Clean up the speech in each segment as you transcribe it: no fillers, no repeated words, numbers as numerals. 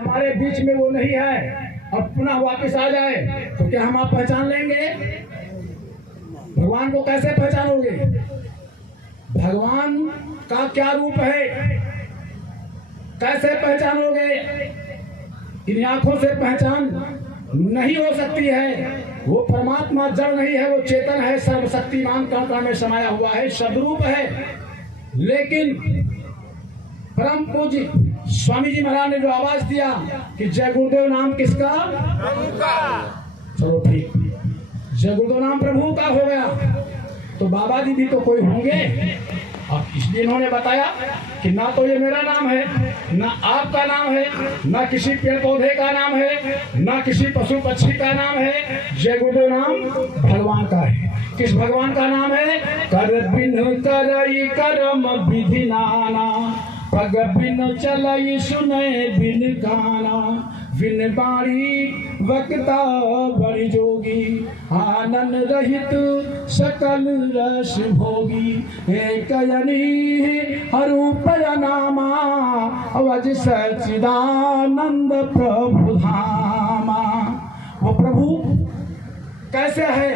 हमारे बीच में वो नहीं है, अब पुनः वापस आ जाए तो क्या हम आप पहचान लेंगे? भगवान को कैसे पहचानोगे? भगवान का क्या रूप है, कैसे पहचानोगे? इन आंखों से पहचान नहीं हो सकती है। वो परमात्मा जड़ नहीं है, वो चेतन है, सर्वशक्तिमान कण में समाया हुआ है, सदरूप है। लेकिन परम पूज्य स्वामी जी महाराज ने जो आवाज दिया कि जय गुरुदेव नाम किसका? प्रभु का। चलो ठीक, जय गुरुदेव नाम प्रभु का हो गया, तो बाबा जी भी तो कोई होंगे। अब इसलिए इन्होंने बताया कि ना तो ये मेरा नाम है, ना आपका नाम है, ना किसी पेड़ पौधे का नाम है, ना किसी पशु पक्षी का नाम है। जय गुरुदेव नाम भगवान का है। किस भगवान का नाम है? कर बिन करई करम विधि नाना, पग बिन चलई सुने बिन गाना, बिन बाणी वक्ता बड़ी जोगी, आनंद रहित सकल रस भोगी, एक हरूपय नामा, अवज सच्चिदानंद प्रभु धामा। वो प्रभु कैसे है?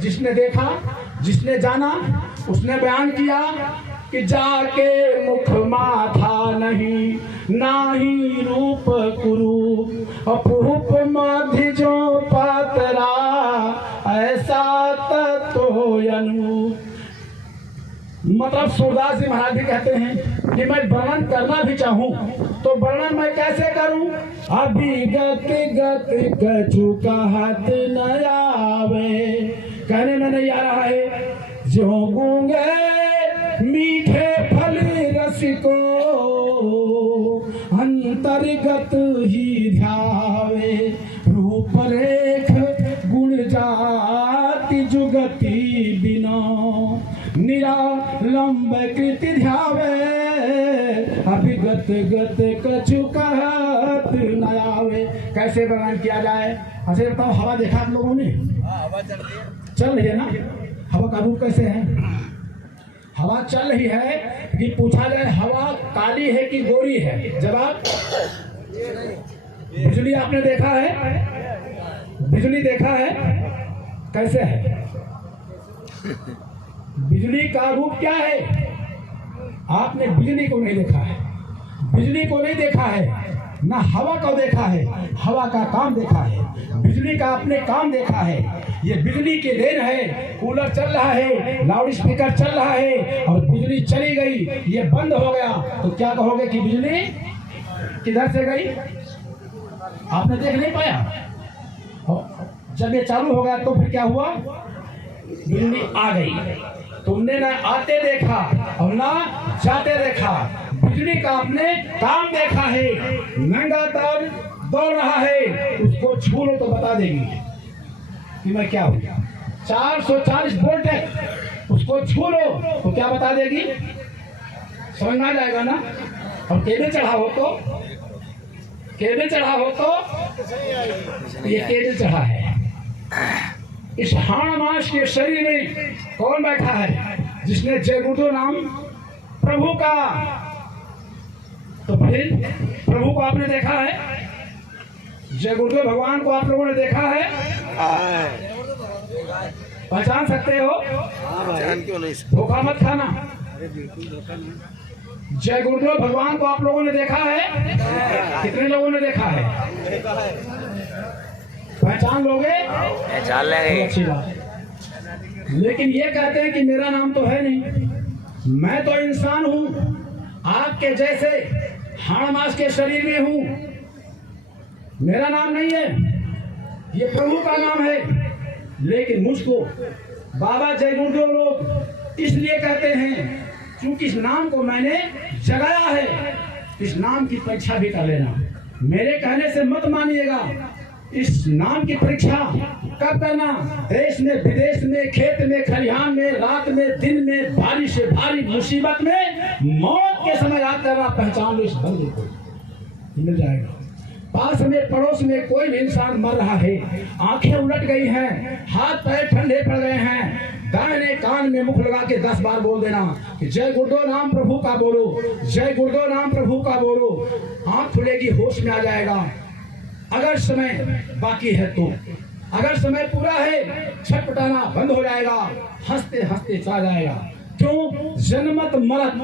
जिसने देखा, जिसने जाना, उसने बयान किया कि जाके मुख माथा नहीं, नाही रूप कुरूप, अपूप मध्य जो पातरा, ऐसा तत्व। मतलब सूरदास जी महाराज भी कहते हैं कि मैं वर्णन करना भी चाहूं तो वर्णन मैं कैसे करूं? अभी गत गत कछु कहत न आवे, कहने में नहीं आ रहा है। जो गूंगे मीठे फल रस को, अंतर्गत ही ध्यावे, रूप रेख गुण जाति जुगति बिना, निरालंब कृति ध्यावे, अभिगत गत कछु कहत न आवे। कैसे वर्णन किया जाए? अच्छा बताओ, हवा देखा आप लोगों ने? हवा चल रही है ना? हवा का रूप कैसे है? हवा चल रही है कि पूछा जाए हवा काली है कि गोरी है? जवाब, बिजली आपने देखा है? बिजली देखा है कैसे है? बिजली का रूप क्या है? आपने बिजली को नहीं देखा है, बिजली को नहीं देखा है, ना हवा को देखा है, हवा का काम देखा है, बिजली का आपने काम देखा है। ये बिजली की देन है। कूलर चल रहा है, लाउड स्पीकर चल रहा है, और बिजली चली गई, ये बंद हो गया, तो क्या कहोगे कि बिजली किधर से गई? आपने देख नहीं पाया। जब ये चालू हो गया तो फिर क्या हुआ? बिजली आ गई। तुमने ना आते देखा और ना जाते देखा, बिजली का आपने काम देखा है। नंगा तार दौड़ रहा है, उसको छू लो तो बता देगी कि मैं क्या हूँ। 440 वोल्ट है, उसको छू लो तो क्या बता देगी? समझ में आ जाएगा ना? और केबल चढ़ा हो तो, केबल चढ़ा हो तो ये केबल चढ़ा है। इस हाड़ मास के शरीर में कौन बैठा है? जिसने जय गुरुदेव नाम प्रभु का। तो फिर प्रभु को आपने देखा है? जय गुरुदेव भगवान को आप लोगों ने देखा है? पहचान सकते हो? क्यों नहीं? धोखा मत खाना। जय गुरुदेव भगवान को आप लोगों ने देखा है? कितने लोगों ने देखा है? पहचान लोगे? पहचान लेंगे, अच्छी बात है। लेकिन ये कहते हैं कि मेरा नाम तो है नहीं, मैं तो इंसान हूं, आपके जैसे हाड़ मास के शरीर में हूं, मेरा नाम नहीं है, ये प्रभु का नाम है। लेकिन मुझको बाबा जय गुरुदेव लोग इसलिए कहते हैं क्योंकि इस नाम को मैंने जगाया है। इस नाम की परीक्षा भी कर लेना, मेरे कहने से मत मानिएगा। इस नाम की परीक्षा कब करना? देश में, विदेश में, खेत में, खलिहान में, रात में, दिन में, भारी से भारी मुसीबत में, मौत के समय याद करना। पहचान लो इस बंदे को, मिल जाएगा। पास में, पड़ोस में कोई भी इंसान मर रहा है, आंखें उलट गई हैं, हाथ पैर ठंडे पड़ गए हैं, दाहिने कान में मुख लगा के 10 बार बोल देना कि जय गुरुदेव नाम प्रभु का बोलो, जय गुरुदेव नाम प्रभु का बोलो। आंख खुलेगी, होश में आ जाएगा। अगर समय बाकी है तो, अगर समय पूरा है छटपटाना बंद हो जाएगा, हंसते हंसते चला जाएगा। क्यों? जन्मत मरत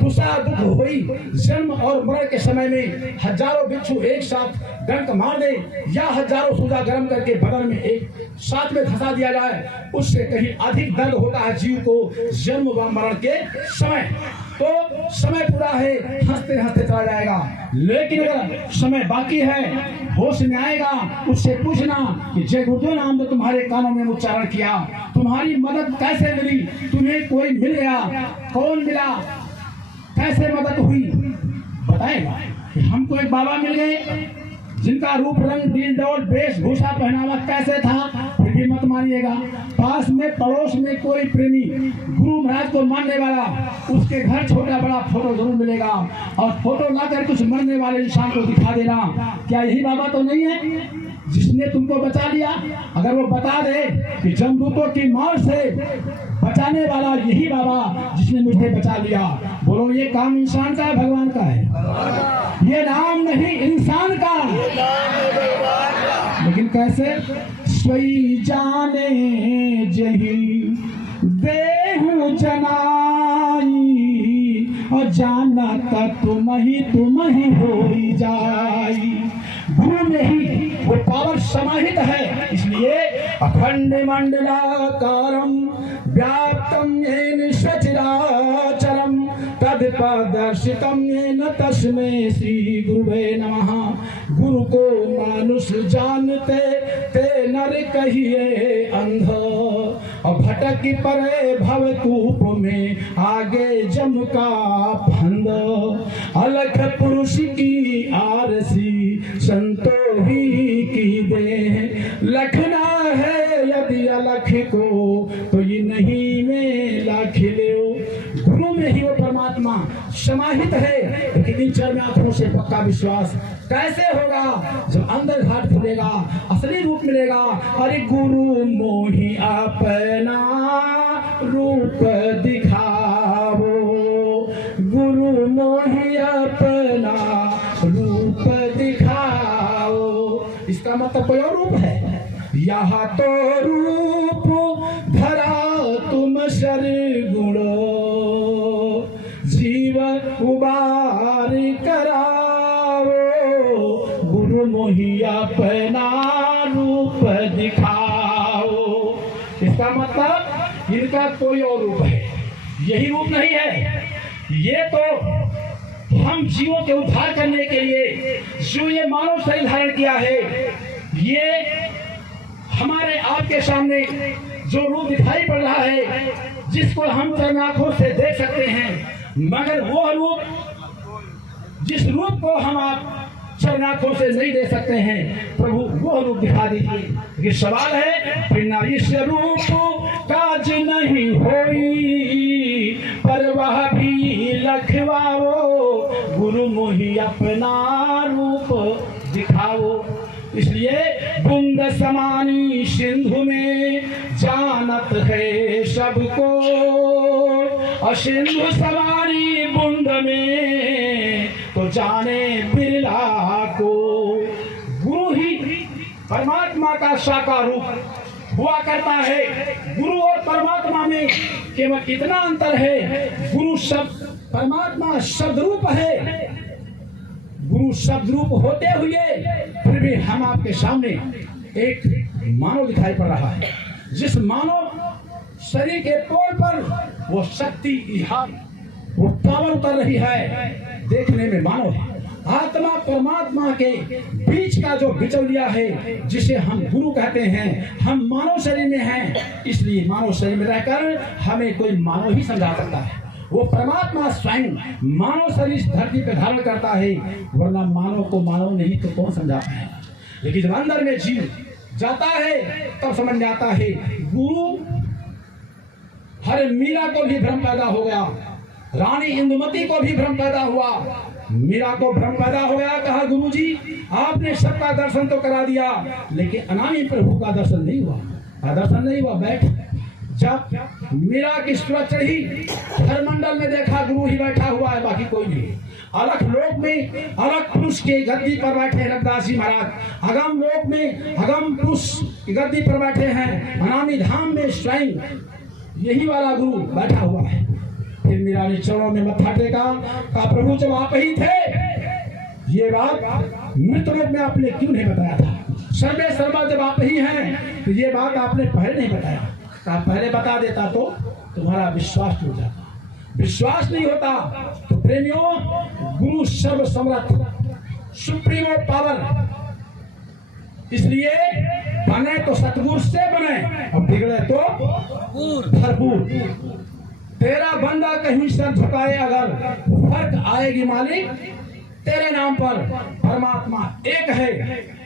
दुसा दुख हुई। जन्म और मरण के समय में हजारों बिच्छू एक साथ डंक मार दे या हजारों सूजा गर्म करके बदन में एक साथ में धंसा दिया जाए, उससे कहीं अधिक दर्द होता है जीव को जन्म व मरण के समय। तो समय पूरा है, हंसते हंसते चला जाएगा। लेकिन अगर समय बाकी है, होश में आएगा, उससे पूछना कि जय गुरुदेव नाम ने तुम्हारे कानों में उच्चारण किया, तुम्हारी मदद कैसे मिली, तुम्हें कोई मिल गया, कौन मिला, कैसे मदद हुई, बताएगा कि हमको एक बाबा मिल गए जिनका रूप रंग दिल दौड़ वेशभूषा पहनावा कैसे था, फिर भी मत मानिएगा। पास में पड़ोस में कोई प्रेमी गुरु महाराज को मानने वाला, उसके घर छोटा बड़ा फोटो जरूर मिलेगा, और फोटो लाकर कुछ मरने वाले इंसान को दिखा देना। क्या यही बाबा तो नहीं है जिसने तुमको बचा लिया? अगर वो बता दे कि जमदूतों की मौत से बचाने वाला यही बाबा जिसने मुझे बचा लिया, बोलो ये काम इंसान का है भगवान का है? ये नाम नहीं इंसान का। लेकिन कैसे? सोई जाने जही देहु जनाई, और जाना का तुम ही होई जाई। गुरु में ही वो पावर समाहित है। इसलिए अखंड मंडलाकारं व्याप्तं येन सचराचरं तत्पदर्शितं येन तस्मै श्री गुरुवे नमः। गुरु को मानुष जानते ते नर कहिए अंध, और भटक परे भवकूप में आगे जम का फंद। अलख पुरुष की आरसी संतो ही की दे, लखना है यदि अलख को तो ये नहीं में लाख ले। गुरु में ही वो परमात्मा समाहित है। लेकिन इन चरण आंखों से पक्का विश्वास कैसे होगा? जब अंदर घाट खुलेगा, असली रूप मिलेगा। अरे गुरु मोहि अपना रूप दिखाओ, गुरु मोहि अपना रूप दिखाओ। इसका मतलब कोई और रूप है? यहाँ तो रूप धरा तुम सरगुण, जीव उबार कराओ, गुरु मोहि अपना रूप दिखाओ। इसका मतलब इनका कोई और रूप है, यही रूप नहीं है। ये तो हम जीवों के उद्धार करने के लिए जो ये मानव शरीर धारण किया है, ये हमारे आपके सामने जो रूप दिखाई पड़ रहा है, जिसको हम चरण आंखों से देख सकते हैं, मगर वो रूप, जिस रूप को हम आप चरण आंखों से नहीं देख सकते हैं, प्रभु वो रूप दिखा दीजिए। ये सवाल है, बिना इस रूप काज नहीं होई, पर वह भी लखवाओ, गुरु मोहि अपना रूप दिखाओ। इसलिए बूंद समानी सिंधु में जानत है सबको, और सिंधु समानी बूंद में तो जाने बिरला को। गुरु ही परमात्मा का साकार रूप हुआ करता है। गुरु और परमात्मा में केवल इतना अंतर है, गुरु शब्द परमात्मा शब्द रूप है। गुरु शब्द रूप होते हुए फिर भी हम आपके सामने एक मानव दिखाई पड़ रहा है, जिस मानव शरीर के पोल पर वो शक्ति, वो पावर उतर रही है, देखने में मानव है। आत्मा परमात्मा के बीच का जो बिचौलिया है, जिसे हम गुरु कहते हैं, हम मानव शरीर में हैं, इसलिए मानव शरीर में रहकर हमें कोई मानव ही समझा सकता है। वो परमात्मा स्वयं मानव शरीर धरती पर धारण करता है, वरना मानव को मानव नहीं तो कौन समझाता है। लेकिन जब अंदर में जीव जाता है तब समझ में आता है गुरु। हर मीरा को भी भ्रम पैदा हो गया, रानी इंदुमती को भी भ्रम पैदा हुआ। मीरा को भ्रम पैदा हो गया, कहा गुरुजी आपने सबका दर्शन तो करा दिया, लेकिन अनामी प्रभु का दर्शन नहीं हुआ। दर्शन नहीं हुआ, बैठ जब मीरा की सूरत चढ़ी, धर्ममंडल में देखा गुरु ही बैठा हुआ है, बाकी कोई नहीं। अलग लोक में अलग पुरुष के गद्दी पर बैठे रविदास जी महाराज, अगम लोक में अगम पुरुष की गद्दी पर बैठे हैं, अनामी धाम में स्वयं यही वाला गुरु बैठा हुआ है। फिर मीरा ने चरणों में मत्था टेका, कहा प्रभु जब आप ही थे, ये बात मृत रूप में आपने क्यों नहीं बताया था? सर्वे सर्वा जब आप ही हैं तो ये बात आपने पहले नहीं बताया। कहा पहले बता देता तो तुम्हारा विश्वास टूट जाता। विश्वास नहीं होता तो प्रेमियों, गुरु सर्व समर्थ, सुप्रीमो पावर, इसलिए बने तो सतगुरु से बने और बिगड़े तो भरपूर। तेरा बंदा कहीं सर झुकाए अगर, फर्क आएगी मालिक तेरे नाम पर। परमात्मा एक है,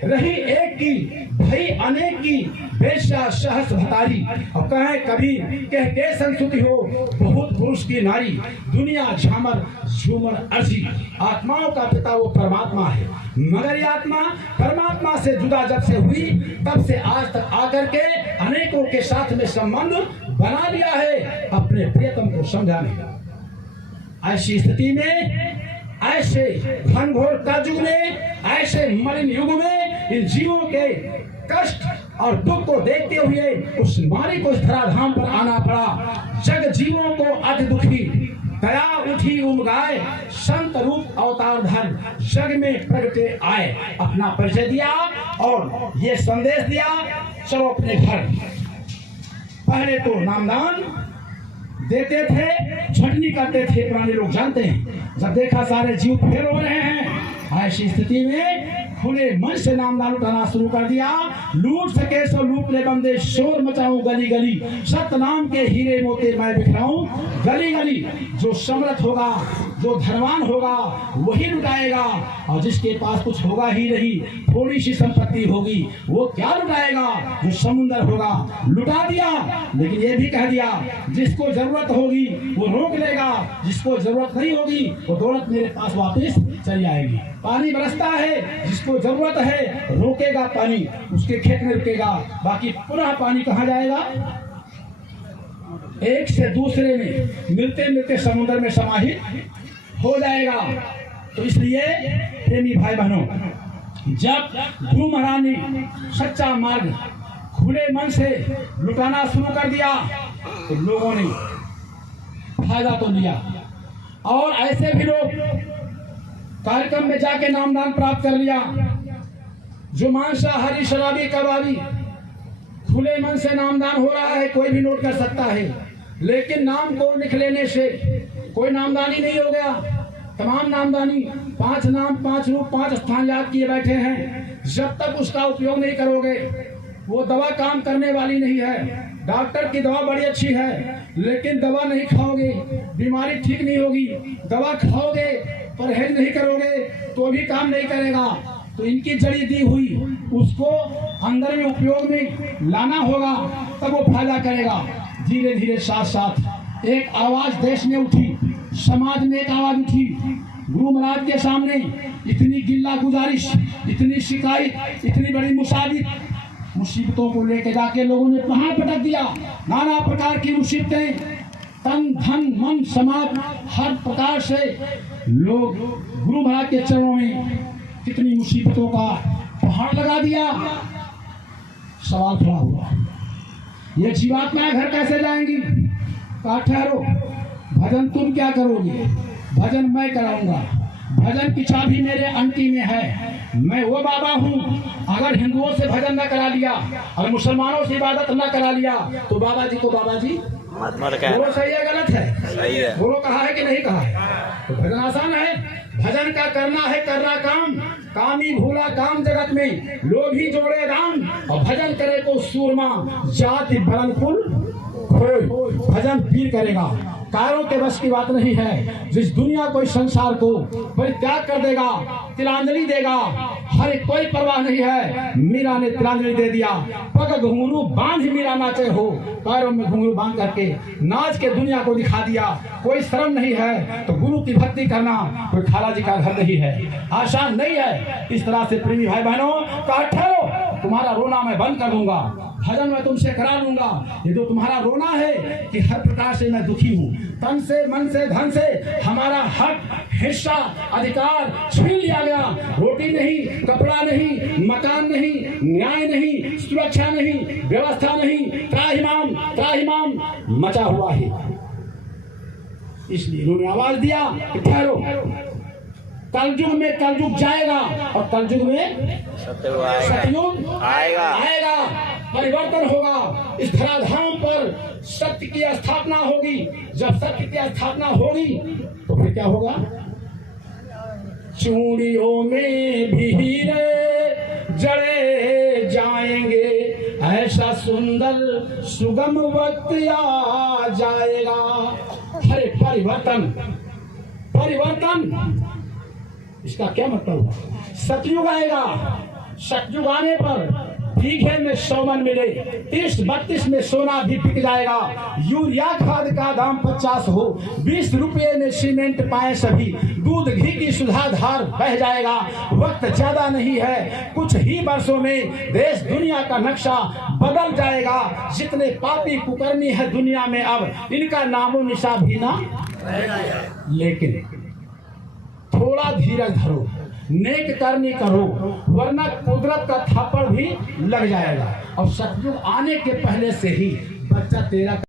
रही एक की, भई अनेक की, बेशा सहस भतारी। और कहे कभी कह के संस्तुति हो, बहुत पुरुष की नारी, दुनिया झामर झूमर अर्जी। आत्माओं का पिता वो परमात्मा है, मगर ये आत्मा परमात्मा से जुदा जब से हुई, तब से आज तक आकर के अनेकों के साथ में संबंध बना लिया है अपने प्रियतम को समझाने का। ऐसी स्थिति में, ऐसे घनघोर कलयुग में, ऐसे मलिन युग में इन जीवों के कष्ट और दुख को देखते हुए उस मालिक को इस धराधाम पर आना पड़ा। जग जीवों को अति दुखी, दया उठी उमगाए, संत रूप अवतार धर जग में प्रगटे आए। अपना परिचय दिया और ये संदेश दिया, चलो अपने घर। पहले तो नामदान देते थे, छटनी करते थे, पुराने लोग जानते हैं। जब देखा सारे जीव फेल हो रहे हैं, ऐसी स्थिति में खुले मन से नामदान उठाना शुरू कर दिया। लूट सके सो लूट ले बंदे, शोर मचाऊं गली गली, सत्य नाम के हीरे मोती मैं बिखराऊं गली गली। जो समर्थ होगा, जो धनवान होगा, वही लुटाएगा, और जिसके पास कुछ होगा ही नहीं, थोड़ी सी संपत्ति होगी, वो क्या लुटाएगा? जो समुंदर होगा लुटा दिया। लेकिन ये भी कह दिया, जिसको जरूरत होगी वो रोक लेगा, जिसको जरूरत नहीं होगी वो दौलत मेरे पास वापस चली आएगी। पानी बरसता है, जिसको जरूरत है रोकेगा पानी, उसके खेत में रुकेगा, बाकी पुनः पानी कहाँ जाएगा? एक से दूसरे में मिलते मिलते समुद्र में समाहित हो जाएगा। तो इसलिए प्रेमी भाई बहनों, जब गुरु महाराज ने सच्चा मार्ग खुले मन से लुटाना शुरू कर दिया तो लोगों ने फायदा तो लिया। और ऐसे भी लोग कार्यक्रम में जाके नामदान प्राप्त कर लिया, जो मांसाहारी शराबी कबाबी, खुले मन से नामदान हो रहा है, कोई भी नोट कर सकता है। लेकिन नाम को लिख लेने से कोई नामदानी नहीं हो गया। तमाम नामदानी 5 नाम 5 रूप 5 स्थान याद किए बैठे हैं। जब तक उसका उपयोग नहीं करोगे, वो दवा काम करने वाली नहीं है। डॉक्टर की दवा बड़ी अच्छी है, लेकिन दवा नहीं खाओगे बीमारी ठीक नहीं होगी। दवा खाओगे, परहेज नहीं करोगे तो भी काम नहीं करेगा। तो इनकी जड़ी दी हुई उसको अंदर में उपयोग में लाना होगा, तब वो फायदा करेगा। धीरे धीरे साथ साथ एक आवाज देश में उठी, समाज में एक आवाज उठी। गुरु महाराज के सामने इतनी गिल्ला गुजारिश, इतनी शिकायत, इतनी बड़ी मुसीबतों को लेके जाके लोगों ने पहाड़ पटक दिया। नाना प्रकार की मुसीबतें, तन धन मन समाज, हर प्रकार से लोग गुरु महाराज के चरणों में कितनी मुसीबतों का पहाड़ लगा दिया। सवाल खड़ा हुआ, ये जीवात्माएं घर कैसे जाएंगी? कहा ठहरो, भजन तुम क्या करोगे? भजन मैं कराऊंगा। भजन की चाबी मेरे अंटी में है। मैं वो बाबा हूँ, अगर हिंदुओं से भजन न करा लिया और मुसलमानों से इबादत न करा लिया तो बाबा जी को बाबा जी बोलो सही है गलत है? सही है। बोलो कहा है कि नहीं कहा है? तो भजन आसान है। भजन का करना है करना काम, काम ही भूला काम जगत में, लोग ही जोड़े राम। और भजन करे को सूरमा, जाति बरन कुल खोय। भजन पीर करेगा, कारों के बस की बात नहीं है। जिस दुनिया को इस संसार को परित्याग कर देगा, तिलांजलि देगा, हर कोई परवाह नहीं है। मीरा ने तिलांजलि दे दिया। पग घुंघरू बांध मीरा नाचे हो, पैरों में घुंघरू बांध करके नाच के दुनिया को दिखा दिया। कोई शर्म नहीं है। तो गुरु की भक्ति करना कोई खाला जी का घर नहीं है, आसान नहीं है। इस तरह से प्रेमी भाई बहनों, कहा ठहरो, तुम्हारा रोना मैं बंद कर दूंगा। भजन मैं तुमसे करा लूंगा। ये जो तुम्हारा रोना है कि हर प्रकार से मैं दुखी हूँ, तन से, मन से, धन से हमारा हक, हिस्सा, अधिकार छीन लिया गया। रोटी नहीं, कपड़ा नहीं, मकान नहीं, न्याय नहीं, सुरक्षा नहीं, व्यवस्था नहीं, त्राहिमाम त्राहिमाम मचा हुआ है। इसलिए इन्होंने आवाज दिया कि ठहरो, कलयुग में कलयुग जाएगा और कलयुग में सतयुग आएगा। परिवर्तन होगा, इस धराधाम पर सत्य की स्थापना होगी। जब सत्य की स्थापना होगी तो फिर क्या होगा? चूड़ियों में भी हीरे जड़े जाएंगे, ऐसा सुंदर सुगम वक्त आ जाएगा। अरे परिवर्तन, परिवर्तन इसका क्या मतलब है? सतयुग आएगा, सतयुग आने पर ठीक है में 100 मन मिले, 30-32 में सोना भी बिक जाएगा। यूरिया खाद का दाम 50 हो, 20 रुपये में सीमेंट पाए सभी, दूध घी की सुधा धार बह जाएगा। वक्त ज्यादा नहीं है, कुछ ही वर्षों में देश दुनिया का नक्शा बदल जाएगा। जितने पापी कुकर्मी है दुनिया में अब इनका नामो निशा भी ना। लेकिन थोड़ा धीरज धरो, नेक करनी करो, वरना कुदरत का थप्पड़ भी लग जाएगा। और सतयुग आने के पहले से ही बच्चा तेरा